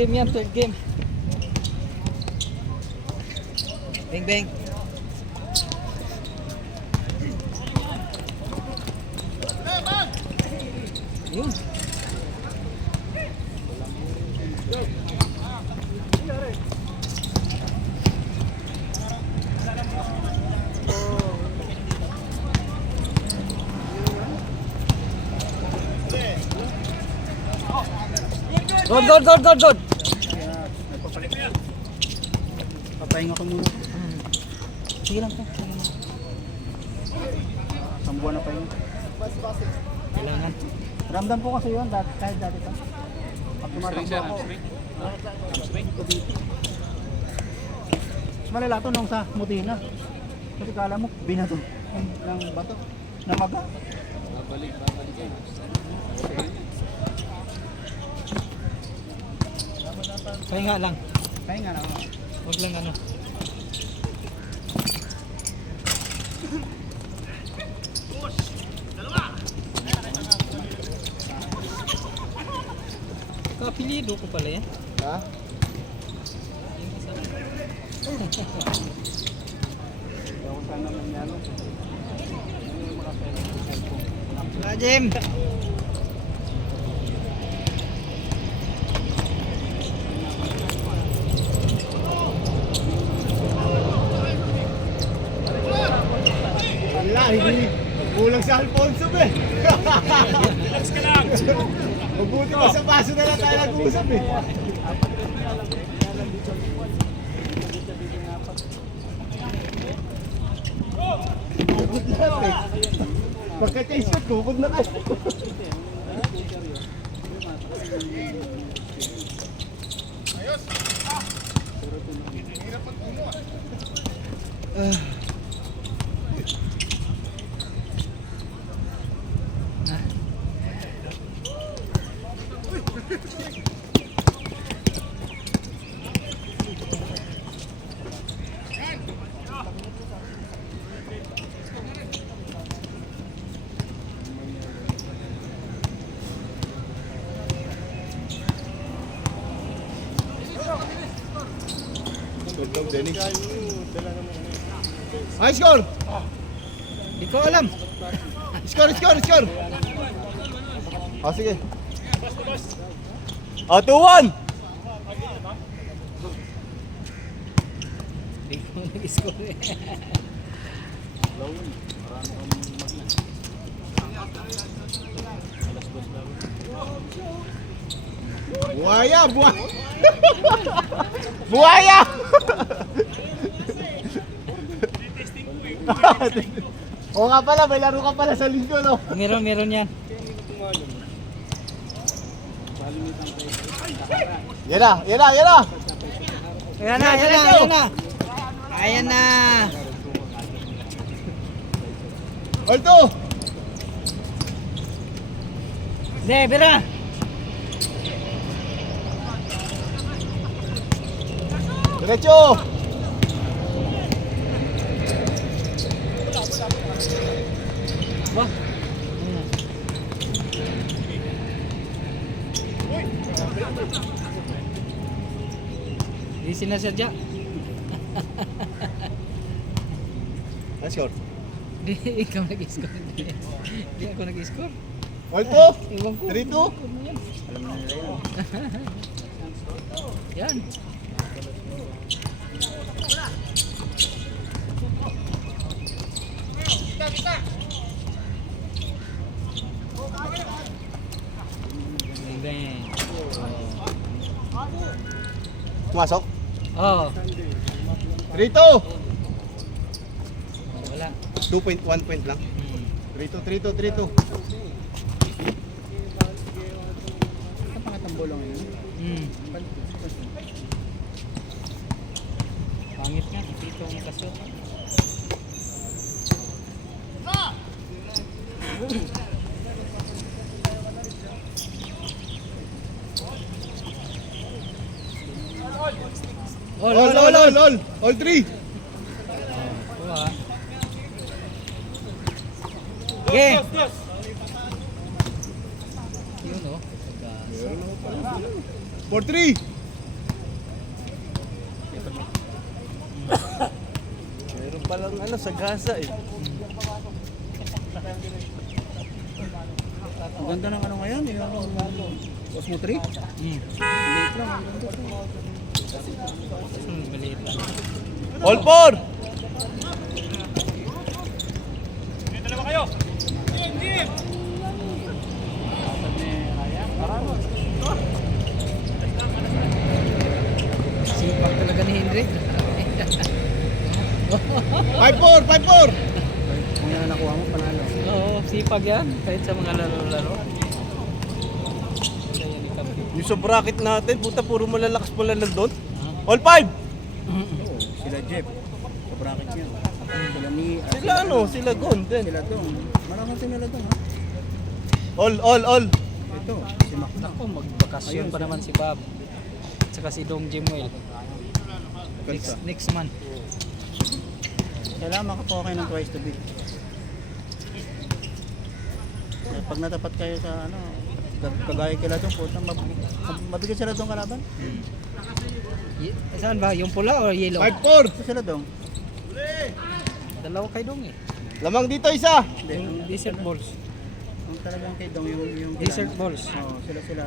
game yan, third game. Bang bang. Yun. Good. Papahinga ko muna. Sige lang po. Isang buwan na pa yun. Kailangan. Ramdam ko kasi yun, kahit dati pa. Pag tumatakbo ako. Mas malala to nung sa Mutina. Kasi kala mo, binato ng bato. Namaga. Babalik yan. Pahinga lang. Pahinga na ako. Huwag lang ano. Kapilido ko pala yan. Ha? Ako sana nangyalo. Jim! Wala, hindi. Kulang sa Alfonso ba eh. Relax ka lang. Mabuti pa sa paso na lang tayo nag-uusap eh. Kukod na eh. Pagka-chase shot, kukod na ka. Ay, score! Di ko alam. Score! Oh, sige. Oh, 2-1! Di ko nag-score eh. Buaya! Buaya! Oo nga pala, may laro ka pala sa linggo, no? Meron yan. Yan na! Ayan na. Alto! Bira. Diretso! Ba? Di sinasadya. Let's go. Di ikaw nag-score. Di ako nag-score. Alto! Iwan ko. 3-2! Yan. Bang. Pumasok? Oh. 3-2! Wala. 2 point, 1 point lang. 3-2. Ito pangatang bolong yun. Pangit nga. Dito ang kasot. All 3! Okay. Yun o. 4-3! ang ano, sagasa eh. Ang ganda ng ano ngayon, yung Osmo 3. Maliit lang, ang ganda. Maliit lang. All four! Sipag talaga ni Hendrik. 5-4! 5-4! Kung yan ang nakuha mo, panalo. Oo, sipag yan. Kahit sa mga laro-laro. Yung sa bracket natin, puta, puro malalakas pala lang doon. All 5! Oo, sila Jeff. Sa bracket niya. Sila ni... Sila ano, sila Gon din. Sila Dong. Maraming nila Dong ha. All. Ito, si Mac. Ako, magbakasyon Ayun, pa siya. naman si Bob. At saka si Dong Jimuel. Next month. Kailangan makakuha kayo ng twice to beat. Pag natapat kayo sa ano, kagaya kila Dong, puta, mabigyan sila Dong kalaban. Saan ba? Yung pula o yellow? 5-4! Ito sila Dong. Dalawa kay Dong eh. Lamang dito isa! Hindi, Yung desert balls. ang talagang kay Dong yung Desert balls. Oo, sila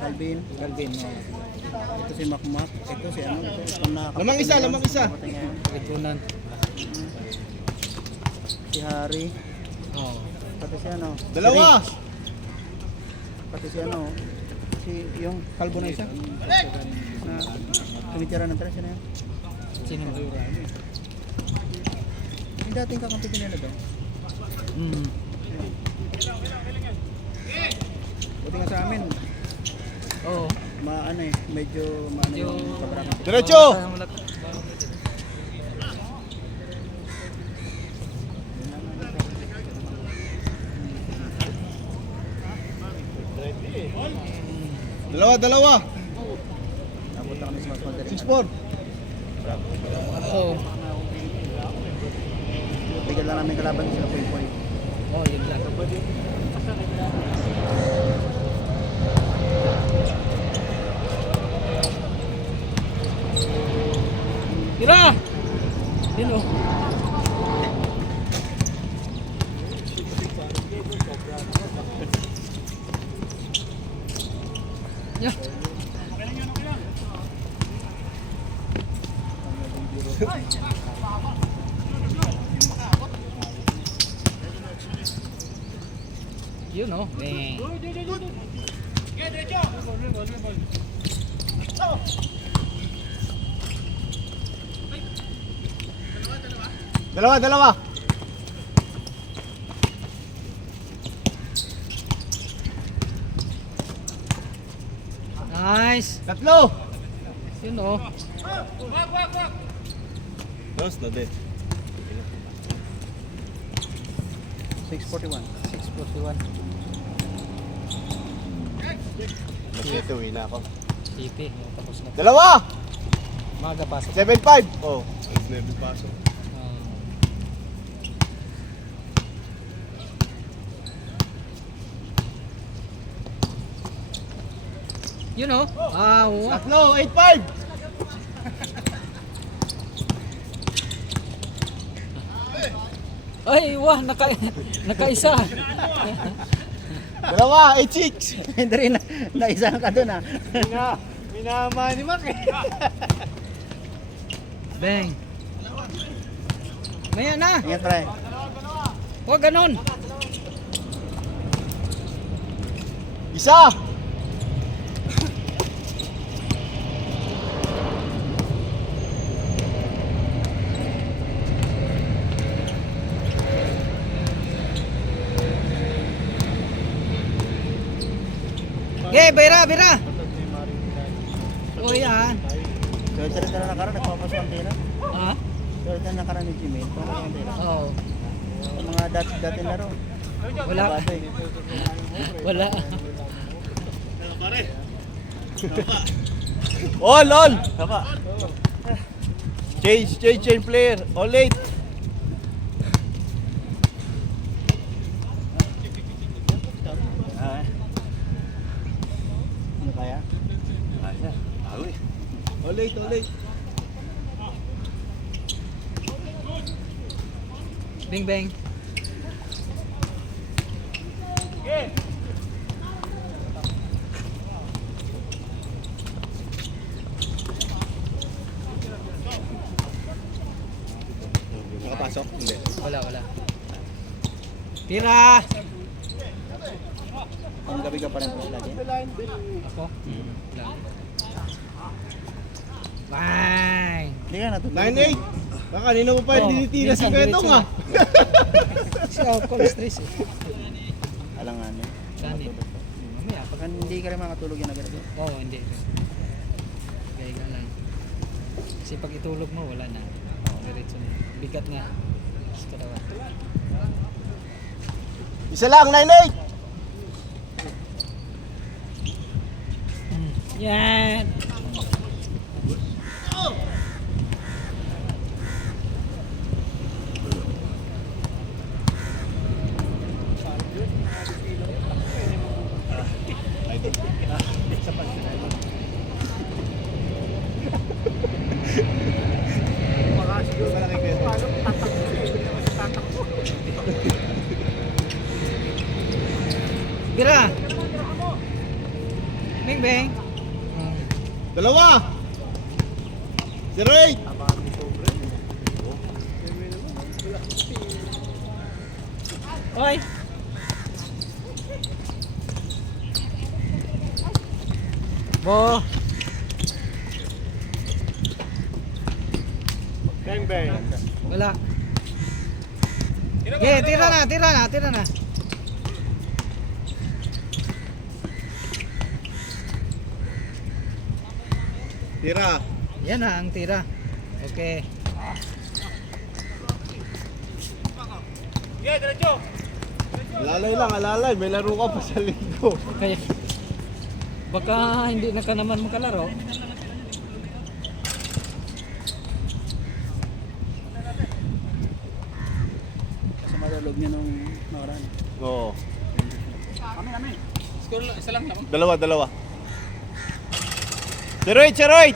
Alvin. Galvin. Ito si Macmac. Ito si ano, ito Lamang isa, lamang isa. Pagitunan. Si Harry. Oo. Pati si ano. Dalawa! si Rick, Pati si ano. Si yung kalbo na isa. Na tumitira ng tres na yan. Sino? Yung dating kakampitin nila Dong. Buti nga sa amin. Oo. Maano eh, medyo maano Medyo... yung kabrakan. Diretso! Dalawa! Napunta kami sa mas madaling. 6-4! Oo. Bigyan lang namin kalaban sila Poy. Oo, yun lang. Tira! Yun o. Yeah. Yun o. Bang. Dalawa! Nice. Tatlo! Yun o. Dos na din. 641. 641. Ito, uwi na ako. City. Tapos na. Dalawa! Maga pasok. 7-5! Oh, 9 pasok. Yun o. Ah, wow. Tatlo, 8-5! Ay, wah, nakaisa. Dalawa, 8-6! Hindi rin naisa ka doon ha. Minama ni Mac eh. Bang. Maya na. Ingat pre. Huwag ganun. Isa! Okay, bira. O yan. So ito rin na nakaraan, nagpapas ang tira. Ha? So ito na nakaraan ni Jimmy, nagpapas ang tira. Oo. Sa mga dati laro. Wala. Bato eh. Wala. All! Tama. Change player. All 8. Ano kaya? All 8. Bing bang. Nakapasok? Hindi. Wala. Tira! Ang gabi ka pa rin po lagi. Ako? Lang. Bang! Hindi ka natutulog. 9-8. Baka kanina mo pa Oh, tinitira si minsan Betong diretso ah. Kasi ako cholesterol eh. Alangan eh. Ganit. Mamaya, Pag hindi ka rin makatulog yan agad. Oo, hindi. Gaya ka lang. Kasi pag itulog mo, wala na. Diretso na. Bigat nga. Gusto ka. Isa lang, 9-8. Yan! Tira! Bing bang! Dalawa. 0-8. Oy! Bo! Bang bang. Wala. Okay, tira na. Tira. Yan na ang tira. Okay. Alalay lang, alalay. May laro ka pa sa linggo. Kaya baka hindi na ka naman makalaro. Kasi madalog niya nung nakaraan. Oo. Kami. Isa lang. Dalawa. 0-8.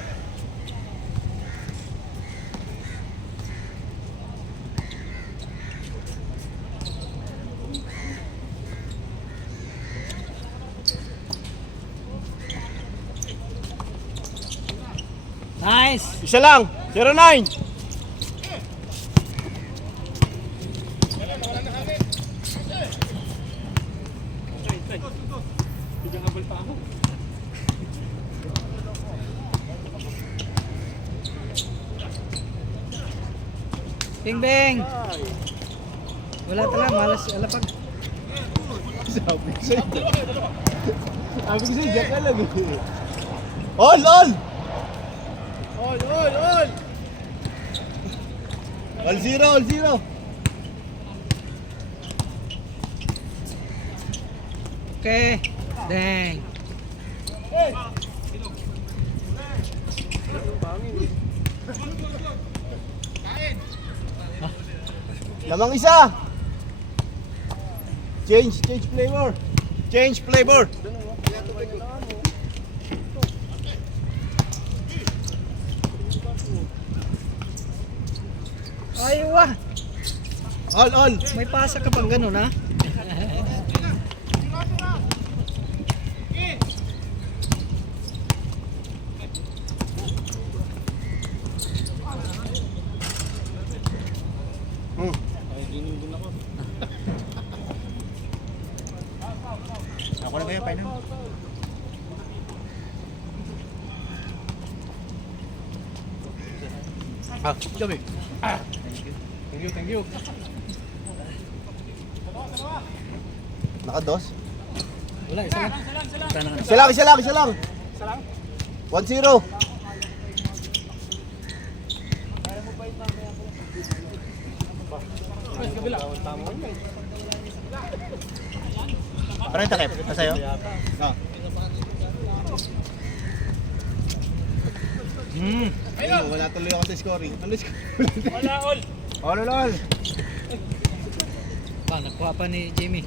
Nice! Isa lang. 0-9. Bing bang! Wala talaga, malas alapag. Sabi ko sa'yo. Diyan ka lang eh. All! All 0. Okay. Dang. Lamang isa. Change flavor. Aywa! All. May pasa ka pang ganun ha? Ako na kayo, final. Gabi. Thank you. Naka-dos? Wala, isa lang. Isa lang. 1-0. Parang takip. Pasayo. Ah. Ayun, wala tuloy ako sa scoring. Ano scoring? All. Pa, nakuha pa ni Jimmy.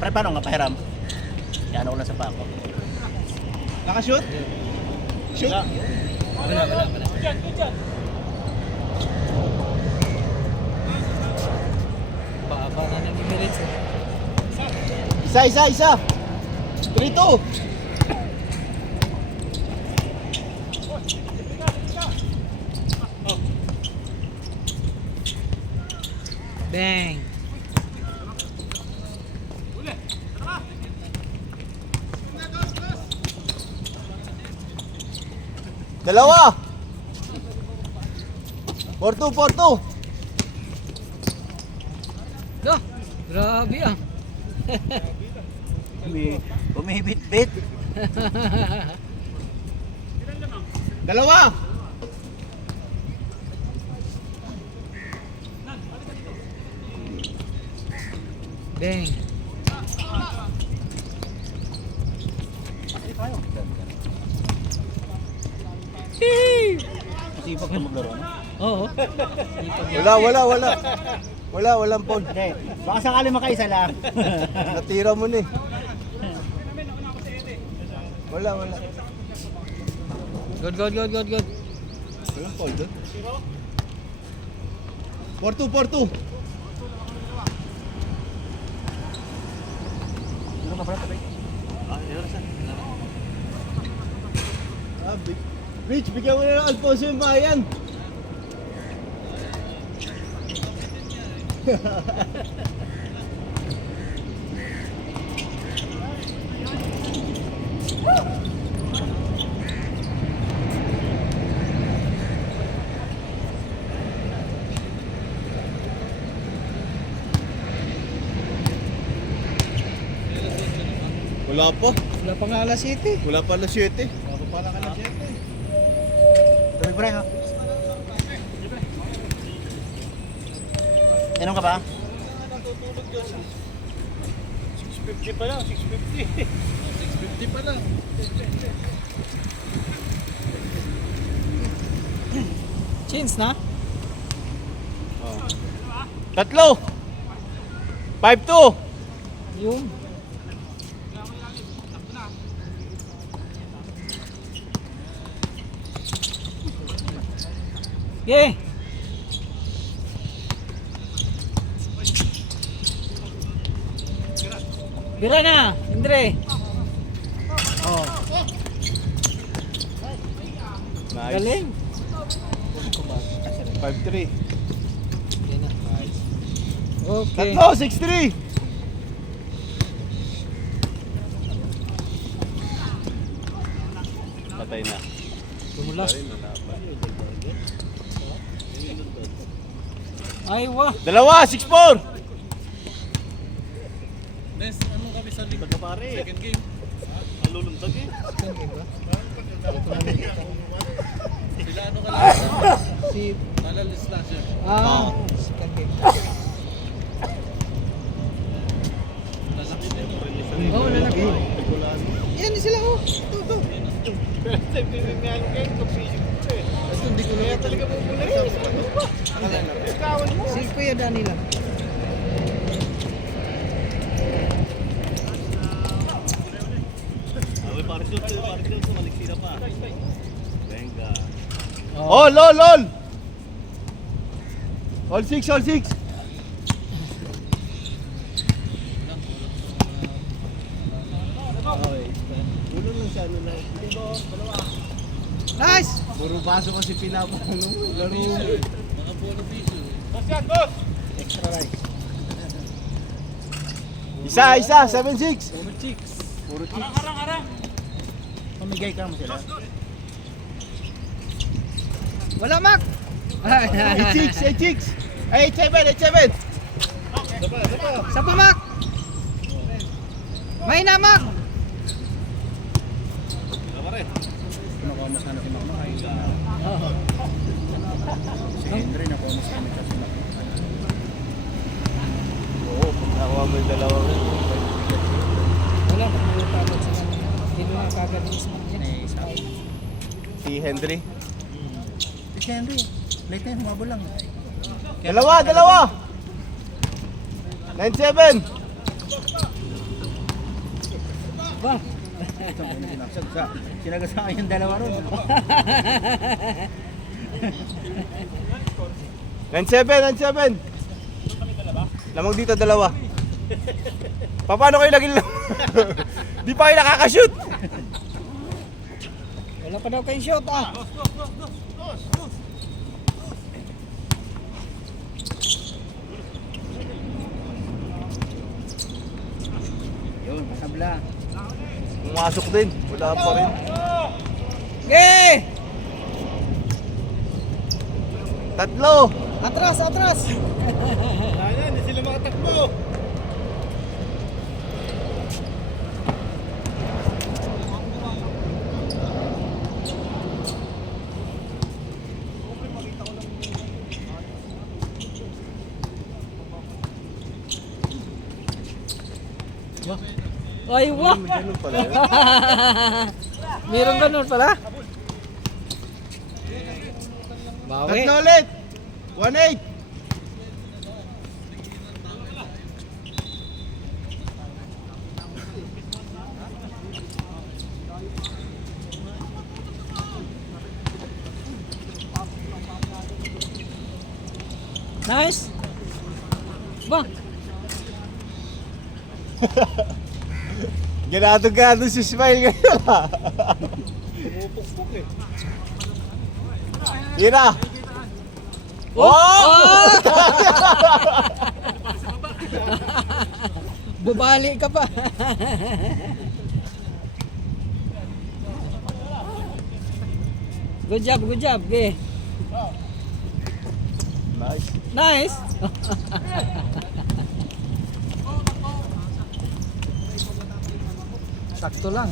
Pre, paano nga pahiram? Yan ako lang sa pako. Naka-shoot? Shoot? Wala. Baba na ng Emirates eh. Isa. 3-2. Bang! Dalawa. 4-2. No! Grabe ah! Bumibit-bit. Dalawa. Bang! Masipag na maglaro. No? Oo. Walang phone. Hindi. Baka sakali makaisa lang. Natira mo na eh. Wala. Good. Walang phone doon. 4-2. Ano ka pala tabi? Rich, bigyan mo na ng Alfonso yung bayan. Wala pa. Wala pa nga alas 7. Wala pa alas 7. Wala pa lang alas 7. Tuloy pre ha? Inom ka ba? 650 pa lang, 650. 650 pa lang. Chins na? Tatlo. 5-2. Yung. Yeah. Bira na, Andre. Oh, Nice. galing. 5-3. Yan na. Okay. Tatlo, 6-3. Patay na. Tumulas. Ay, wah. Dalawa, 6-4. Nes, ano kami sa league? Second game. Maluluntag eh. Sila ano ka lang sa Si Malal Slasher. second game. Lalaki din. Oh, lalaki. Yan sila oh. Ito. Basta hindi ko na talaga Si Kuya Danila. Parang maliksira pa. Venga. Oh, lol. All 6. Nice! Puro baso kasi pinapano. Laro. Mga polo piso. Extra rice. Isa, 7-6. Polo chicks. Puro chicks. Pamigay ka mo sila. Wala, Mac! 8-6. 8-7. Sa pa, Mac! May na, Mac! Nakuha mo sana si Mama. Si Henry nakuha mo sana kasi Oo, pag nakuha mo yung dalawa. Wala, nakapagod sila. Hindi na kagad yung smoke niya. Si Henry. Si Henry. Late na yun, humabol lang. Dalawa. 9-7. Ba? Ito mo sinasag sa. Sinagasaan yung dalawa ron. 9-7. Lamang dito, dalawa. Paano kayo naging Di pa kayo nakakashoot. Wala pa daw kayong shot ah. Yun, masabla. Pumasok din. Wala pa rin. Okay! Tatlo. Atras! Ayan, hindi sila makatakbo. Ay, wah! Ganun pala yun. Meron ganun pala? Bawi. Tatlo ulit. 1-8. Nice! Ba? Ganado si Smile ngayon ha. Yun na. Oh! Bubali ka pa. Good job, okay. Nice. Nice. Sakto lang.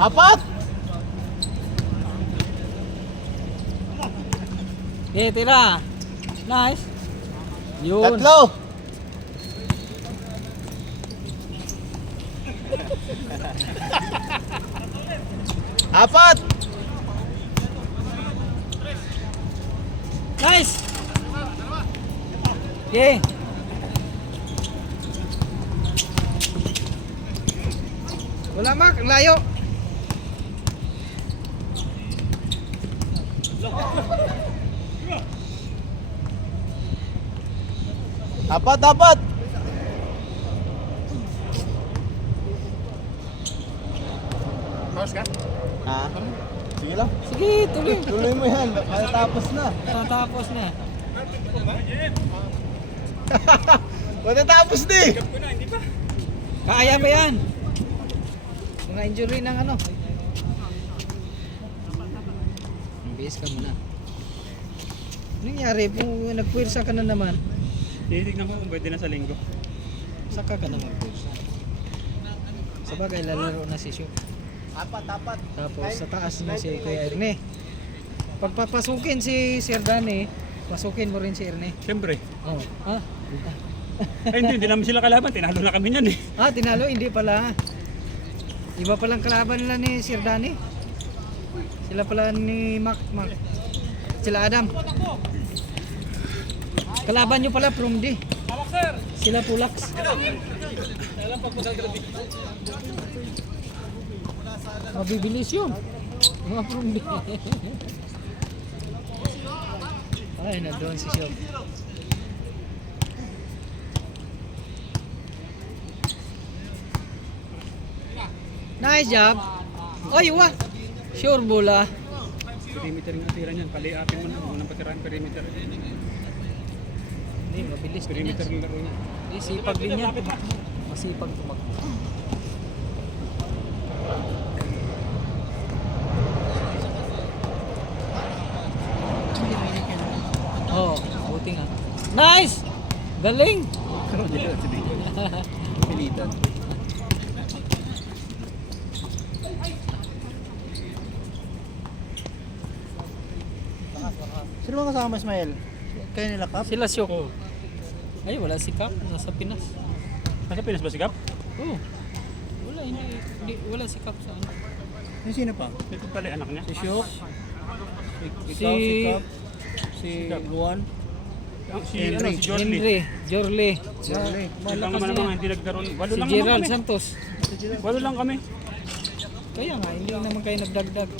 4. Tira. Nice. Yun. Tatlo. Apat. Nice. Okay. Wala mak, ang layo. Apat. Mouse ka? Ha? Sige lang. Sige, tuloy. Tuloy mo yan. Matatapos na. Tatapos na. Matatapos na eh. Kaya ba yan? Mga injury ng ano? Base ka muna. Ano nangyari? Kung nagpwersa ka na naman, Titignan ko kung pwede na sa linggo. saka ka na magpwersa. Sabagay, lalaro na si Shu. Apat. Tapos sa taas na si Kuya Erne. Pagpapasukin si Sir Dani, pasukin mo rin si Erne. Siyempre. Oh. Ah? Ay hindi namin sila kalaban. Tinalo na kami niyan eh. Ah, tinalo? Hindi pala. Iba palang kalaban nila ni Sir Dani. Sila pala ni Mac. Sila Adam. Kalaban nyo pala from D. Sila Pulax. Mabibilis yun. Mga from D. Ay, na doon si Shop. Nice job. Oy, wah. Sure bola. Perimeter nga tira niyan. Paliatin mo na. Unang patirahan perimeter. Hindi, mabilis din Perimeter yan. ng laro niya. Hindi, sipag din yan. Masipag tumakbo. Oh, buti nga. Nice! Galing! Pilitan. Sino ba kasama Ismael? Kayo nila Kap? Sila Syok. Ay, wala si Cap. Nasa Pinas. Nasa Pinas ba si Gap? Oh. Wala, hindi wala si Cap sa ano. Yung sino pa? Ito pala yung anak niya. Si Syok? Ikaw, si Kap? Si Luan? Si Henry. si Jorly. Henry, Jorle. Jorle. Sila lang Malakas naman na. mga hindi nagkaroon. Walo Si lang naman Gerald kami. Santos. Walo lang kami. Kaya nga, hindi naman kayo nagdagdag.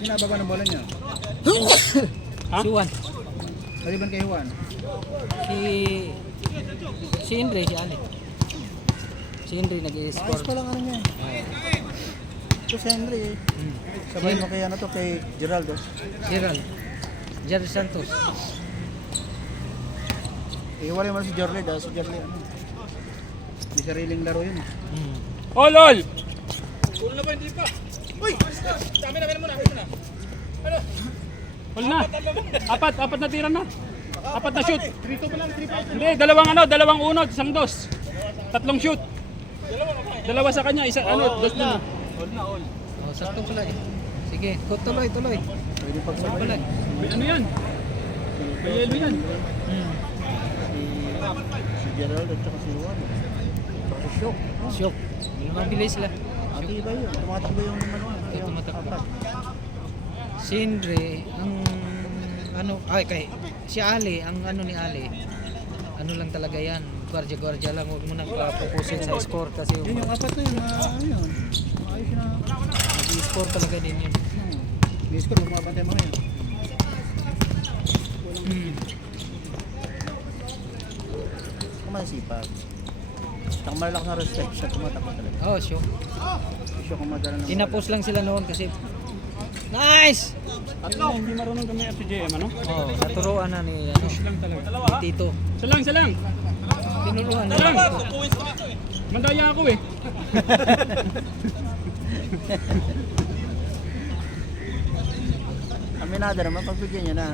Sinababa ng bola niya. Ha? Si Juan. Maliban kay Juan. Si Andre, si Ali. Si Andre Ayos nag-score. pa lang ano niya. Ito si Henry eh. Hmm. Sabay mo kay ano to, kay Geraldo. Gerald Santos. Iwalay mo na si Jorley dahil si Jorley ano. May sariling laro yun. Hmm. All! Ulo na ba, hindi pa? Uy! Dami na muna. Ano? All na. Apat na tira na. Apat na shoot. 3-2 pa lang, 3-5. Hindi, dalawang unod, isang dos. Tatlong shoot. Dalawa sa kanya, isa dos na. Oh, sakto pala eh. Sige, tuloy. Pwede Tuloy pagsabay. pala eh. May ano yan? May yelo yan. Hmm. Si Geraldo at saka si Juan. Saka si Shock. Shock. Mabilis sila. Ati iba yun. Tumatakbo yung ano. Ito tumatakbo. apat. Si Andre, ang ano, si Ali, ang ano ni Ali, ano lang talaga yan, gwardiya lang, huwag mo nang papupusin sa score kasi Yun yung apat na yun. Ano yun? Ayos na. score talaga din yun. May score, bumabantay mga yun. Kumasipag. Saka malalakas na respect siya, tumatakbo talaga. Oh, sure. Siya kung madala ng Tinapos lang sila noon kasi nice! At hindi marunong kami FCJM, ano? Oh, naturuan na ni ano, Lang talaga. ni Tito. Isa lang. Tinuruan na. Isa lang. Mandaya ako eh. Aminado naman, pagbigyan niya na.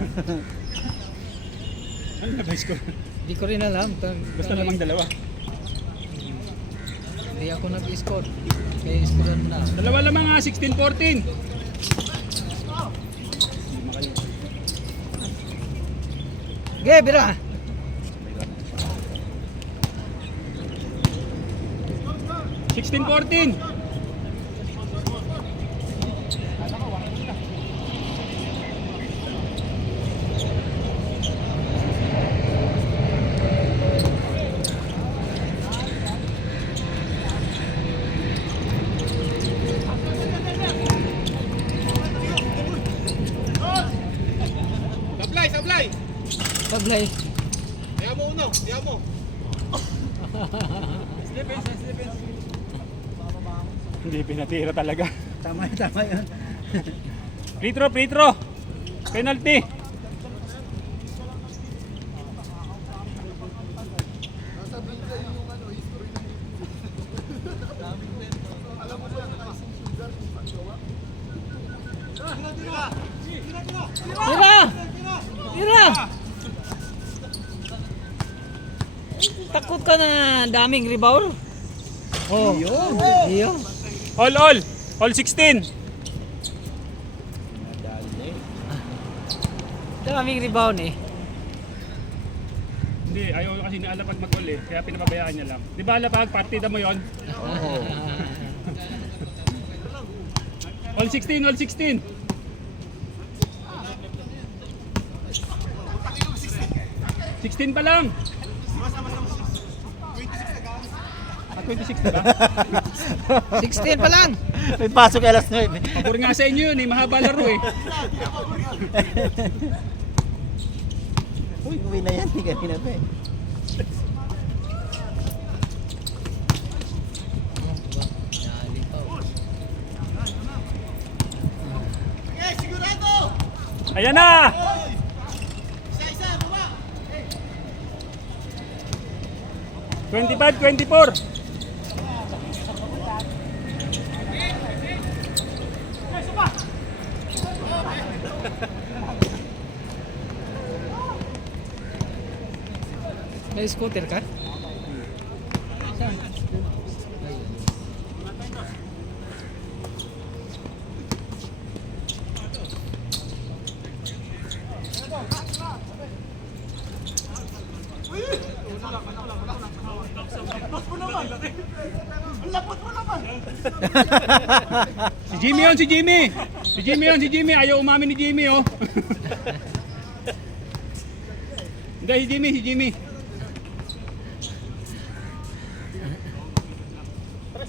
Ano na ba score? Di ko rin alam. Basta namang dalawa. Hindi ako nag-score. Kaya scorean mo na. Dalawa lamang 16-14. Okay, bira! 16-14. Sablay! Sablay. Kaya mo uno, kaya mo. Hindi pinatira talaga. Tama yun. Free throw. Penalty. Tira! Takot ka na daming rebound. Oh, yun. All 16. Daming rebound eh. Hindi, ayaw kasi ni Alapag mag-all eh. Kaya pinapabayaan niya lang. Di ba Alapag, partida mo yon? All 16. 16 pa lang. 26 na ba? 16 pa lang. May pasok kay alas 9. Pabor nga sa inyo yun eh, mahaba laro eh. Uwi na yan, hindi kanina pa eh. Ayan na! Isa, baba! 25-24. May scooter ka? Si Jimmy yun, si Jimmy. Ayaw umamin ni Jimmy oh. Hindi, si Jimmy.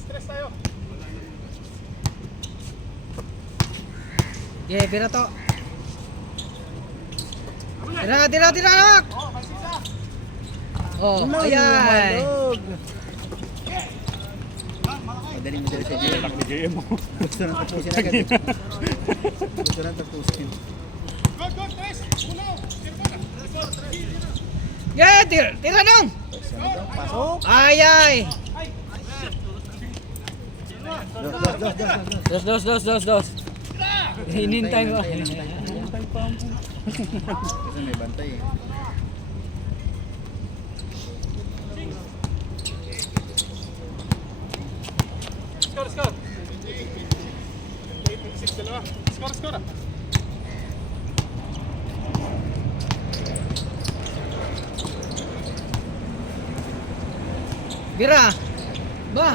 Tres tayo. Yeah, pira to. Tira. Oh, ayan. Malog. Madaling sa JM. Laki ni JM mo. Gusto nang tapusin agad. Gusto nang tapusin. Yeah, tira dong. Pasok. Ay. Dos. Hinintay mo. Kasi may bantay eh. Score. 86 dalawa. Score. Bira. Ba.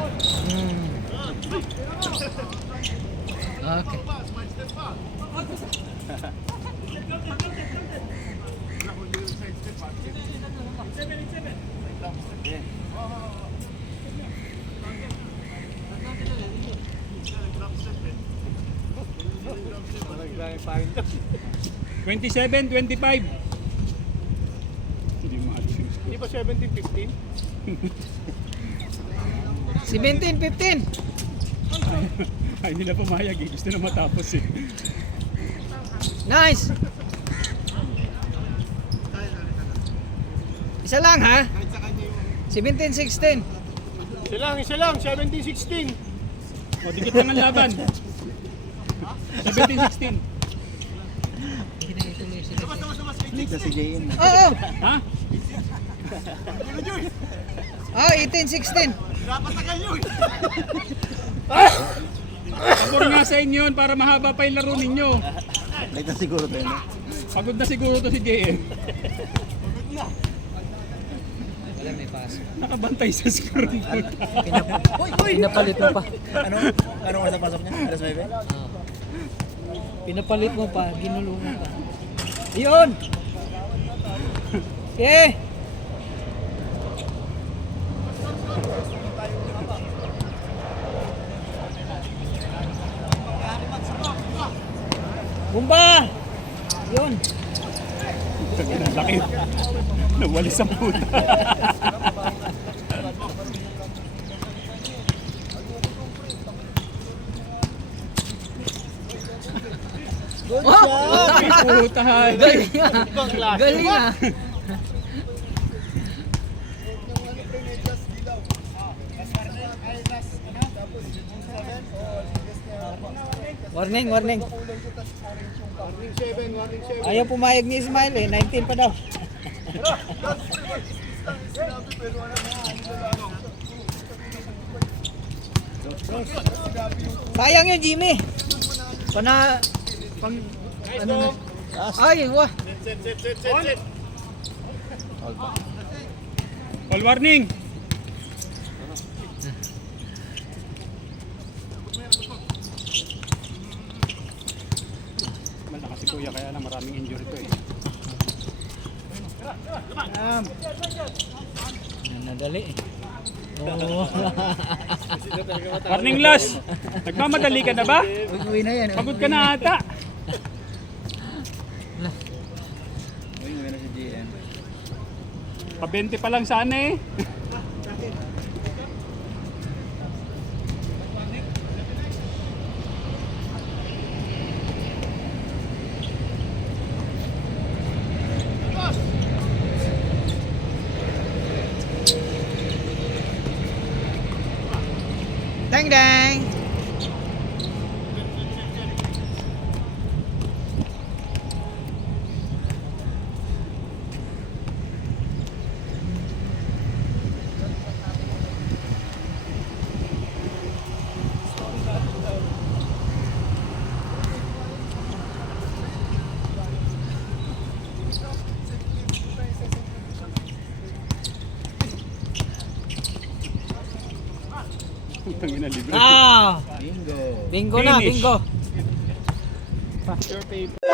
Okay. $27-25. Hindi ma-achieve. Hindi ba 17-15? 17-15. Ay, nila pumayag eh. Gusto na matapos eh. Nice. Isa lang ha. 17-16. Isa lang, 17-16. O, dikit lang ang laban. 17-16. Dito si JM. Oo. Ha? 18-16. Pabor nga sa inyo yun para mahaba pa yung laro ninyo. Late na siguro tayo na. Pagod na siguro to si JM. Wala may pass. Nakabantay sa score. Pinapalit mo pa. Ano oras ang pasok niya? Alas 9? Pinapalit mo pa, ginulo mo pa. Yun! Okay! Bumba! Yun! Laki. Nawalis ang puta. Good shot! Putahan. Galing ah! Galing ah! Warning. Warning 7. Ayaw pumayag ni Ismail eh, 19 pa daw. Sayang yun, Jimmy. Pang ano na? Ay, wah. Set. All warning. Malakas si Kuya kaya lang maraming injury to eh. Nadali eh. Oh. Warning last. Nagmamadali ka na ba? Uwi na yan. Pagod ka na ata. Uwi na si JM. Pa-20 pa lang sana eh. Dang. Putang ina libre. Ah! Bingo. Bingo na, Finish. bingo. Sure paper.